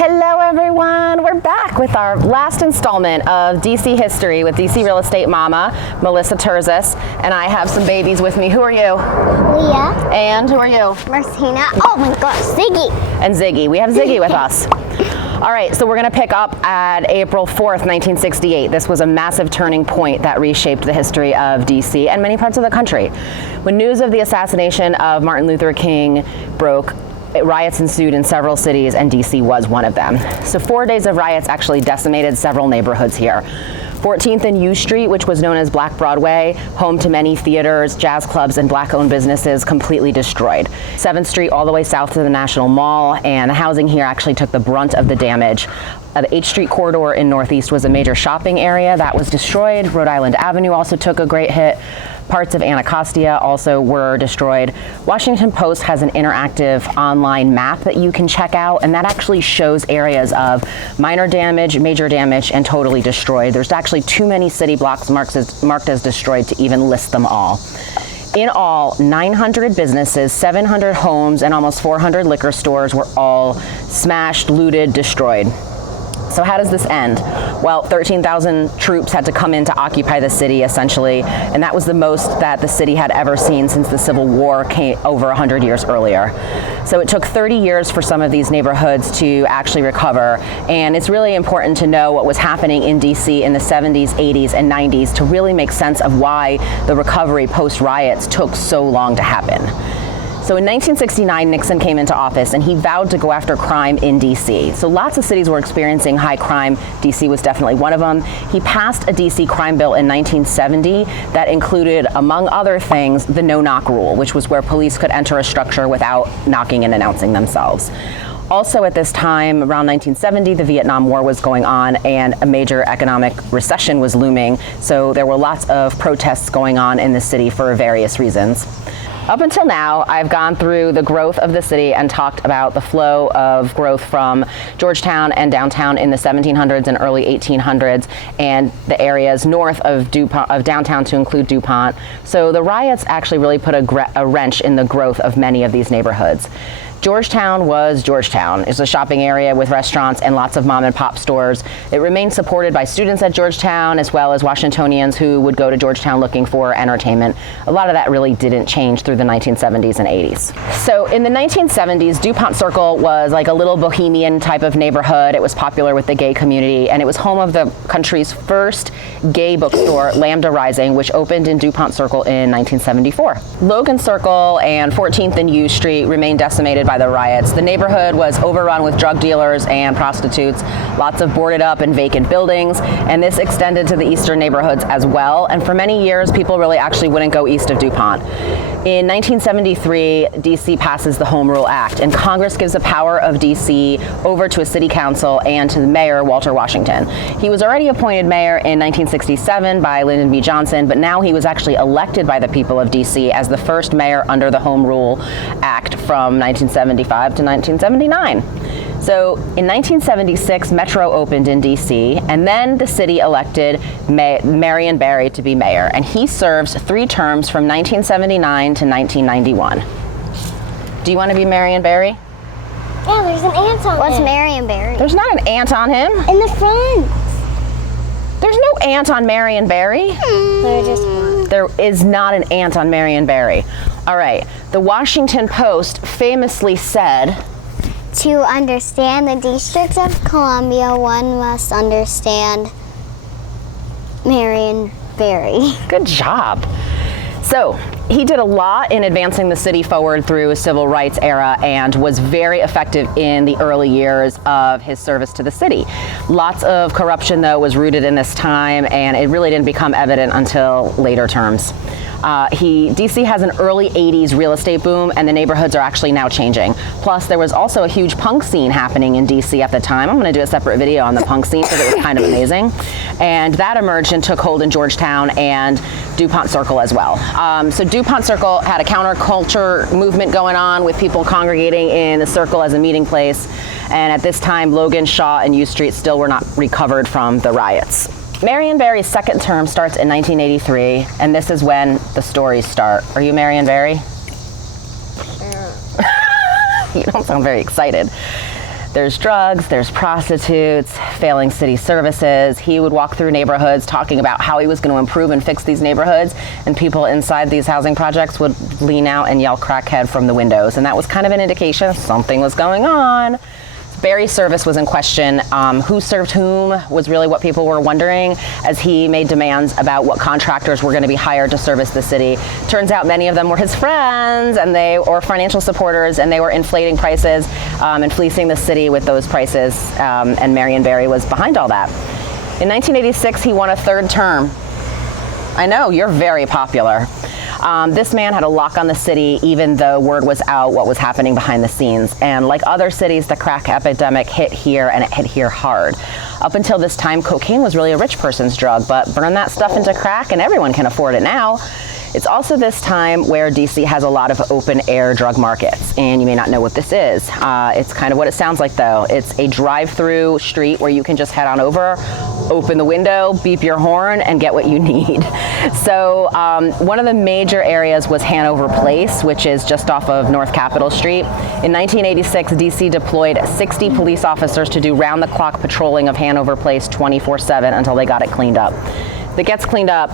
Hello everyone, we're back with our last installment of DC history with DC real estate mama, Melissa Terzis, and I have some babies with me. Who are you? Leah. And who are you? Martina. Oh my gosh, Ziggy. And Ziggy. We have Ziggy with us. All right, so we're gonna pick up at April 4th, 1968. This was a massive turning point that reshaped the history of DC and many parts of the country. When news of the assassination of Martin Luther King broke, riots ensued in several cities, and DC was one of them. So 4 days of riots actually decimated several neighborhoods here. 14th and U Street, which was known as Black Broadway, home to many theaters, jazz clubs, and black-owned businesses, completely destroyed. 7th Street all the way south to the National Mall, and the housing here actually took the brunt of the damage. The H Street corridor in Northeast was a major shopping area that was destroyed. Rhode Island Avenue also took a great hit. Parts of Anacostia also were destroyed. Washington Post has an interactive online map that you can check out, and that actually shows areas of minor damage, major damage, and totally destroyed. There's actually too many city blocks marked as destroyed to even list them all. In all, 900 businesses, 700 homes, and almost 400 liquor stores were all smashed, looted, destroyed. So how does this end? Well, 13,000 troops had to come in to occupy the city, essentially, and that was the most that the city had ever seen since the Civil War came over 100 years earlier. So it took 30 years for some of these neighborhoods to actually recover, and it's really important to know what was happening in DC in the 70s, 80s, and 90s to really make sense of why the recovery post-riots took so long to happen. So in 1969, Nixon came into office and he vowed to go after crime in DC. So lots of cities were experiencing high crime. DC was definitely one of them. He passed a DC crime bill in 1970 that included, among other things, the no-knock rule, which was where police could enter a structure without knocking and announcing themselves. Also at this time, around 1970, the Vietnam War was going on and a major economic recession was looming. So there were lots of protests going on in the city for various reasons. Up until now, I've gone through the growth of the city and talked about the flow of growth from Georgetown and downtown in the 1700s and early 1800s, and the areas north of downtown to include DuPont. So the riots actually really put a wrench in the growth of many of these neighborhoods. Georgetown was Georgetown. It's a shopping area with restaurants and lots of mom and pop stores. It remained supported by students at Georgetown as well as Washingtonians who would go to Georgetown looking for entertainment. A lot of that really didn't change through the 1970s and 80s. So in the 1970s, DuPont Circle was like a little bohemian type of neighborhood. It was popular with the gay community, and it was home of the country's first gay bookstore, Lambda Rising, which opened in DuPont Circle in 1974. Logan Circle and 14th and U Street remained decimated by the riots. The neighborhood was overrun with drug dealers and prostitutes, lots of boarded up and vacant buildings, and this extended to the eastern neighborhoods as well. And for many years, people really actually wouldn't go east of DuPont. In 1973, DC passes the Home Rule Act, and Congress gives the power of DC over to a city council and to the mayor, Walter Washington. He was already appointed mayor in 1967 by Lyndon B. Johnson, but now he was actually elected by the people of DC as the first mayor under the Home Rule Act from 1975 to 1979. So in 1976, Metro opened in DC, and then the city elected Marion Barry to be mayor, and he serves 3 terms from 1979 to 1991. Do you want to be Marion Barry? Yeah, there's an ant on him. What's Marion Barry? There's not an ant on him. In the front. There's no ant on Marion Barry. There just was. There is not an ant on Marion Barry. All right. The Washington Post famously said, to understand the District of Columbia, one must understand Marion Barry. Good job. So he did a lot in advancing the city forward through a civil rights era and was very effective in the early years of his service to the city. Lots of corruption, though, was rooted in this time, and it really didn't become evident until later terms. DC has an early 80s real estate boom, and the neighborhoods are actually now changing. Plus, there was also a huge punk scene happening in DC at the time. I'm going to do a separate video on the punk scene because it was kind of amazing. And that emerged and took hold in Georgetown and DuPont Circle as well. So DuPont Circle had a counterculture movement going on with people congregating in the circle as a meeting place. And at this time, Logan, Shaw, and U Street still were not recovered from the riots. Marion Barry's second term starts in 1983, and this is when the stories start. Are you Marion Barry? Sure. You don't sound very excited. There's drugs, there's prostitutes, failing city services. He would walk through neighborhoods talking about how he was going to improve and fix these neighborhoods, and people inside these housing projects would lean out and yell crackhead from the windows, and that was kind of an indication something was going on. Barry's service was in question. Who served whom was really what people were wondering, as he made demands about what contractors were going to be hired to service the city. Turns out many of them were his friends or financial supporters, and they were inflating prices and fleecing the city with those prices, and Marion Barry was behind all that. In 1986, he won a third term. I know, you're very popular. This man had a lock on the city, even though word was out what was happening behind the scenes. And like other cities, the crack epidemic hit here, and it hit here hard. Up until this time, cocaine was really a rich person's drug, but burn that stuff into crack and everyone can afford it now. It's also this time where DC has a lot of open air drug markets, and you may not know what this is. It's kind of what it sounds like though. It's a drive-through street where you can just head on over, open the window, beep your horn, and get what you need. So one of the major areas was Hanover Place, which is just off of North Capitol Street. In 1986, DC deployed 60 police officers to do round-the-clock patrolling of Hanover Place 24/7 until they got it cleaned up. It gets cleaned up,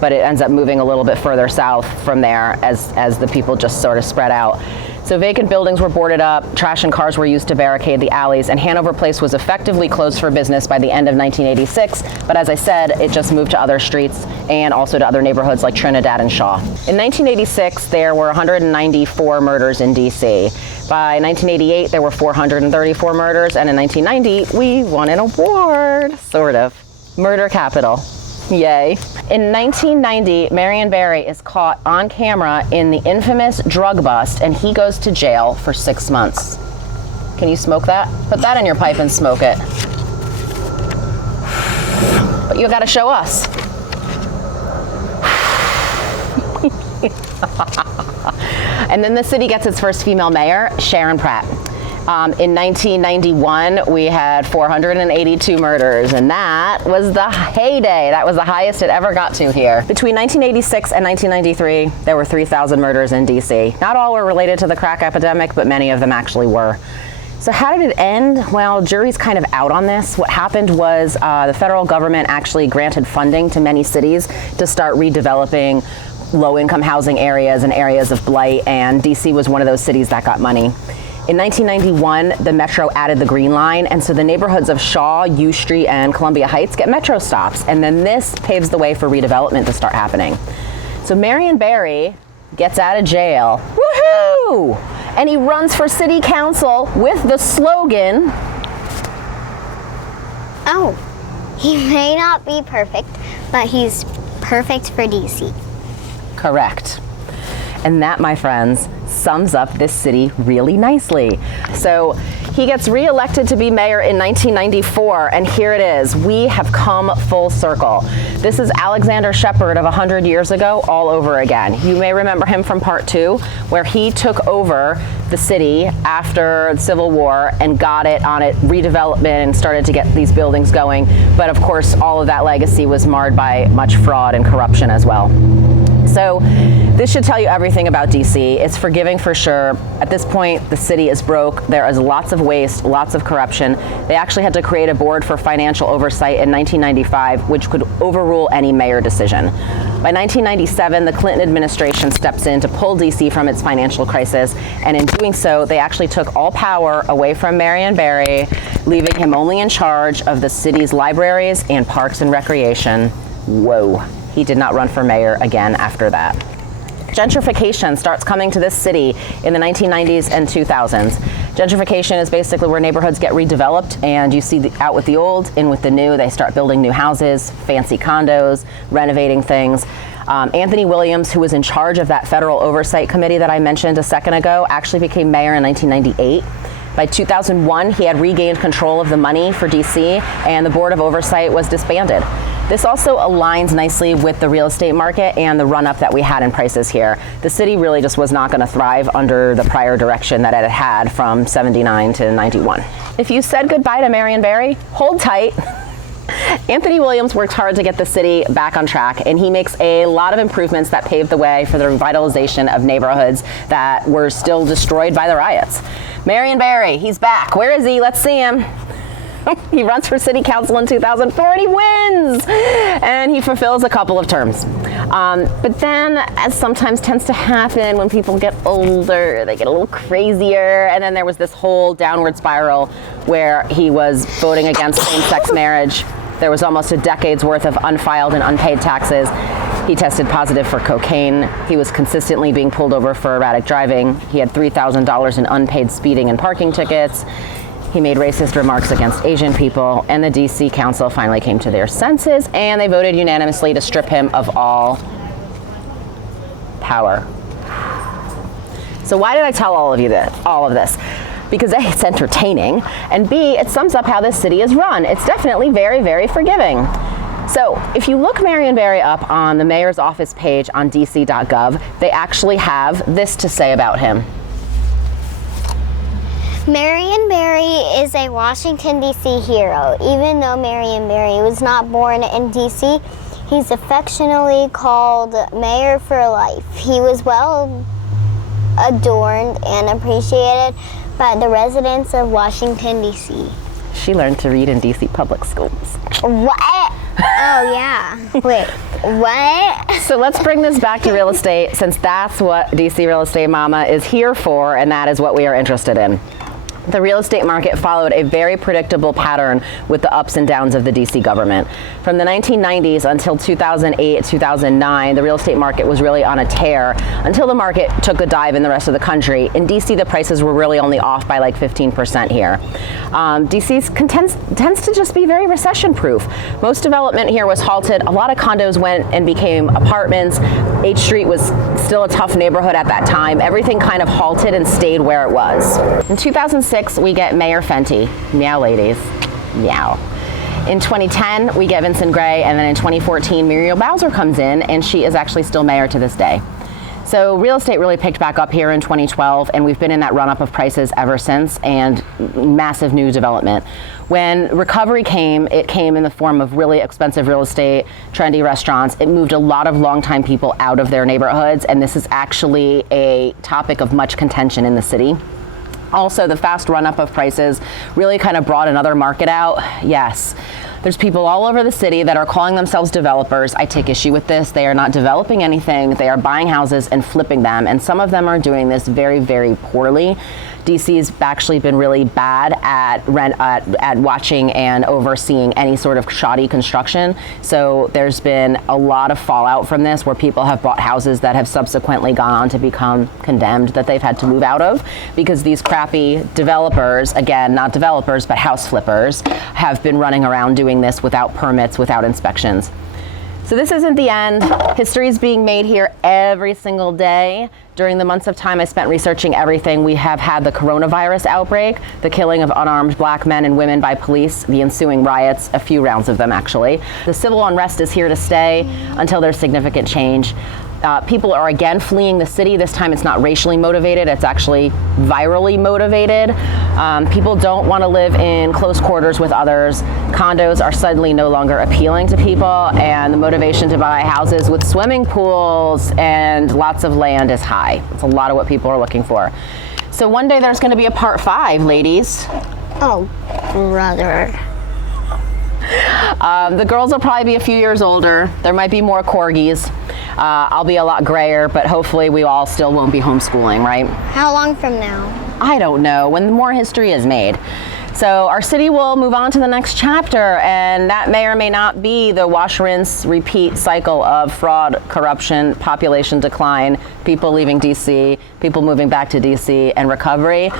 but it ends up moving a little bit further south from there as the people just sort of spread out. So vacant buildings were boarded up, trash and cars were used to barricade the alleys, and Hanover Place was effectively closed for business by the end of 1986. But as I said, it just moved to other streets and also to other neighborhoods like Trinidad and Shaw. In 1986, there were 194 murders in DC. By 1988, there were 434 murders, and in 1990, we won an award, sort of. Murder capital. Yay. In 1990, Marion Barry is caught on camera in the infamous drug bust, and he goes to jail for 6 months. Can you smoke that? Put that in your pipe and smoke it. But you gotta show us. And then the city gets its first female mayor, Sharon Pratt. In 1991, we had 482 murders, and that was the heyday. That was the highest it ever got to here. Between 1986 and 1993, there were 3,000 murders in DC. Not all were related to the crack epidemic, but many of them actually were. So how did it end? Well, jury's kind of out on this. What happened was the federal government actually granted funding to many cities to start redeveloping low-income housing areas and areas of blight, and DC was one of those cities that got money. In 1991, the Metro added the Green Line, and so the neighborhoods of Shaw, U Street, and Columbia Heights get Metro stops, and then this paves the way for redevelopment to start happening. So Marion Barry gets out of jail, woohoo! And he runs for city council with the slogan, Oh, he may not be perfect, but he's perfect for DC. correct. And that, my friends, sums up this city really nicely. So he gets reelected to be mayor in 1994, and here it is. We have come full circle. This is Alexander Shepard of 100 years ago all over again. You may remember him from part 2, where he took over the city after the Civil War and got it on it redevelopment and started to get these buildings going. But of course, all of that legacy was marred by much fraud and corruption as well. So this should tell you everything about DC. It's forgiving for sure. At this point, the city is broke. There is lots of waste, lots of corruption. They actually had to create a board for financial oversight in 1995, which could overrule any mayor decision. By 1997, the Clinton administration steps in to pull DC from its financial crisis, and in doing so, they actually took all power away from Marion Barry, leaving him only in charge of the city's libraries and parks and recreation. Whoa. He did not run for mayor again after that. Gentrification starts coming to this city in the 1990s and 2000s. Gentrification is basically where neighborhoods get redeveloped, and you see out with the old, in with the new. They start building new houses, fancy condos, renovating things. Anthony Williams, who was in charge of that federal oversight committee that I mentioned a second ago, actually became mayor in 1998. By 2001, he had regained control of the money for DC, and the Board of Oversight was disbanded. This also aligns nicely with the real estate market and the run-up that we had in prices here. The city really just was not going to thrive under the prior direction that it had from 79 to 91. If you said goodbye to Marion Barry, hold tight. Anthony Williams worked hard to get the city back on track, and he makes a lot of improvements that paved the way for the revitalization of neighborhoods that were still destroyed by the riots. Marion Barry, he's back. Where is he? Let's see him. He runs for city council in 2004 and he wins, and he fulfills a couple of terms. But then, as sometimes tends to happen when people get older, they get a little crazier, and then there was this whole downward spiral where he was voting against same-sex marriage. There was almost a decade's worth of unfiled and unpaid taxes. He tested positive for cocaine. He was consistently being pulled over for erratic driving. He had $3,000 in unpaid speeding and parking tickets. He made racist remarks against Asian people, and the DC Council finally came to their senses, and they voted unanimously to strip him of all power. So why did I tell all of this? Because A, it's entertaining, and B, it sums up how this city is run. It's definitely very, very forgiving. So if you look Marion Barry up on the mayor's office page on dc.gov, they actually have this to say about him. Marion Barry is a Washington, D.C. hero. Even though Marion Barry was not born in D.C., he's affectionately called Mayor for Life. He was well adorned and appreciated by the residents of Washington, D.C. She learned to read in D.C. public schools. What? Oh, yeah. Wait, what? So let's bring this back to real estate, since that's what DC Real Estate Mama is here for, and that is what we are interested in. The real estate market followed a very predictable pattern with the ups and downs of the DC government. From the 1990s until 2008, 2009, the real estate market was really on a tear until the market took a dive in the rest of the country. In DC, the prices were really only off by like 15% here. DC tends to just be very recession-proof. Most development here was halted. A lot of condos went and became apartments. H Street was still a tough neighborhood at that time. Everything kind of halted and stayed where it was. In 2006, we get Mayor Fenty. Meow, ladies. Meow. In 2010, we get Vincent Gray, and then in 2014, Muriel Bowser comes in, and she is actually still mayor to this day. So real estate really picked back up here in 2012, and we've been in that run-up of prices ever since, and massive new development. When recovery came, it came in the form of really expensive real estate, trendy restaurants. It moved a lot of longtime people out of their neighborhoods, and this is actually a topic of much contention in the city. Also, the fast run-up of prices really kind of brought another market out. Yes, there's people all over the city that are calling themselves developers. I take issue with this. They are not developing anything. They are buying houses and flipping them, and some of them are doing this very, very poorly. DC's actually been really bad at watching and overseeing any sort of shoddy construction. So there's been a lot of fallout from this, where people have bought houses that have subsequently gone on to become condemned, that they've had to move out of, because these crappy developers, again, not developers, but house flippers, have been running around doing this without permits, without inspections. So this isn't the end. History is being made here every single day. During the months of time I spent researching everything, we have had the coronavirus outbreak, the killing of unarmed black men and women by police, the ensuing riots, a few rounds of them actually. The civil unrest is here to stay until there's significant change. People are again fleeing the city. This time it's not racially motivated, it's actually virally motivated. People don't want to live in close quarters with others. Condos are suddenly no longer appealing to people, and the motivation to buy houses with swimming pools and lots of land is high. It's a lot of what people are looking for. So one day there's going to be a part 5, ladies. Oh, brother. The girls will probably be a few years older. There might be more corgis. I'll be a lot grayer, but hopefully we all still won't be homeschooling, right? How long from now? I don't know, when more history is made. So our city will move on to the next chapter, and that may or may not be the wash, rinse, repeat cycle of fraud, corruption, population decline, people leaving DC, people moving back to DC, and recovery.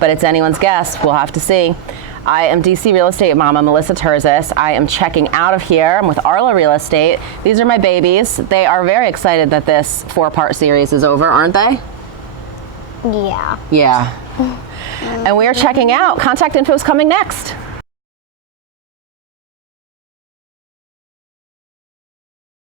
But it's anyone's guess. We'll have to see. I am DC Real Estate Mama, Melissa Terzis. I am checking out of here. I'm with Arla Real Estate. These are my babies. They are very excited that this 4-part series is over, aren't they? Yeah. Yeah. And we are checking out. Contact info is coming next.